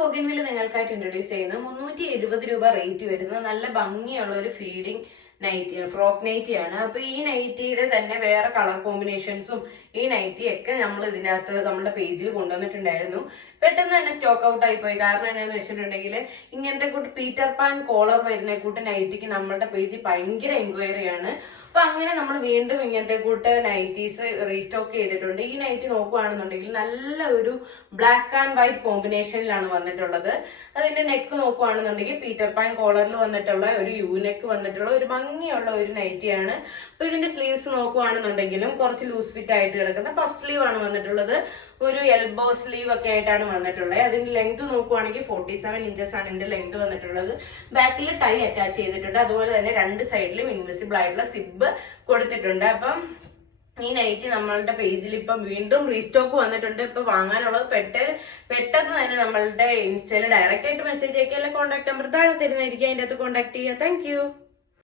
Bougainvillea നിങ്ങൾക്കായിട്ട് introduce ചെയ്യുന്നത് 370 രൂപ rate വരുന്ന നല്ല ഭംഗിയുള്ള ഒരു ഫീഡിംഗ് നൈറ്റി ഫ്രോക്ക് നൈറ്റി ആണ്. അപ്പൊ ഈ നൈറ്റിയുടെ തന്നെ വേറെ കളർ കോമ്പിനേഷൻസും ഈ നൈറ്റി ഒക്കെ നമ്മൾ ഇതിനകത്ത് നമ്മുടെ പേജിൽ കൊണ്ടുവന്നിട്ടുണ്ടായിരുന്നു. പെട്ടെന്ന് തന്നെ സ്റ്റോക്ക് ഔട്ട് ആയി പോയി. കാരണം എന്താണെന്ന് വെച്ചിട്ടുണ്ടെങ്കിൽ ഇങ്ങനത്തെ കൂട്ട് പീറ്റർ പാൻ കോളർ വരുന്ന കൂട്ട് നൈറ്റിക്ക് നമ്മളുടെ പേജിൽ ഭയങ്കര എൻക്വയറിയാണ്. അപ്പൊ അങ്ങനെ നമ്മൾ വീണ്ടും ഇങ്ങനത്തെ കൂട്ട് നൈറ്റീസ് റീസ്റ്റോക്ക് ചെയ്തിട്ടുണ്ട്. ഈ നൈറ്റി നോക്കുവാണെന്നുണ്ടെങ്കിൽ നല്ല ഒരു ബ്ലാക്ക് ആൻഡ് വൈറ്റ് കോമ്പിനേഷനിലാണ് വന്നിട്ടുള്ളത്. അതിന്റെ നെക്ക് നോക്കുവാണെന്നുണ്ടെങ്കിൽ പീറ്റർ പാൻ കോളറിൽ വന്നിട്ടുള്ള ഒരു യു നെക്ക് വന്നിട്ടുള്ള ഒരു ഭംഗിയുള്ള ഒരു നൈറ്റിയാണ്. അപ്പൊ ഇതിന്റെ സ്ലീവ്സ് നോക്കുവാണെന്നുണ്ടെങ്കിലും കുറച്ച് ലൂസ് ഫിറ്റ് ആയിട്ട് കിടക്കുന്ന പഫ് സ്ലീവ് ആണ് വന്നിട്ടുള്ളത്. ഒരു എൽബോ സ്ലീവ് ഒക്കെ ആയിട്ടാണ് വന്നിട്ടുള്ളത്. അതിന്റെ ലെങ്ത് നോക്കുവാണെങ്കിൽ 47 ഇഞ്ചസ് ആണ് ഇതിന്റെ ലെങ്ത് വന്നിട്ടുള്ളത്. ബാക്കിൽ ടൈ അറ്റാച്ച് ചെയ്തിട്ടുണ്ട്. അതുപോലെ തന്നെ രണ്ട് സൈഡിലും ഇൻവിസിബിൾ ആയിട്ടുള്ള സിബ് കൊടുത്തിട്ടുണ്ട്. അപ്പം ഈ നൈറ്റി നമ്മളുടെ പേജിൽ ഇപ്പം വീണ്ടും റീസ്റ്റോക്ക് വന്നിട്ടുണ്ട്. ഇപ്പൊ വാങ്ങാനുള്ളത് പെട്ടെന്ന് തന്നെ നമ്മളുടെ ഇൻസ്റ്റയിൽ ഡയറക്റ്റ് ആയിട്ട് മെസ്സേജ് അയക്കുക. അല്ലെങ്കിൽ കോൺടാക്ട് നമ്പർ താഴെ തരുന്നതായിരിക്കും. അതിന്റെ അകത്ത് കോൺടാക്ട് ചെയ്യുക. താങ്ക്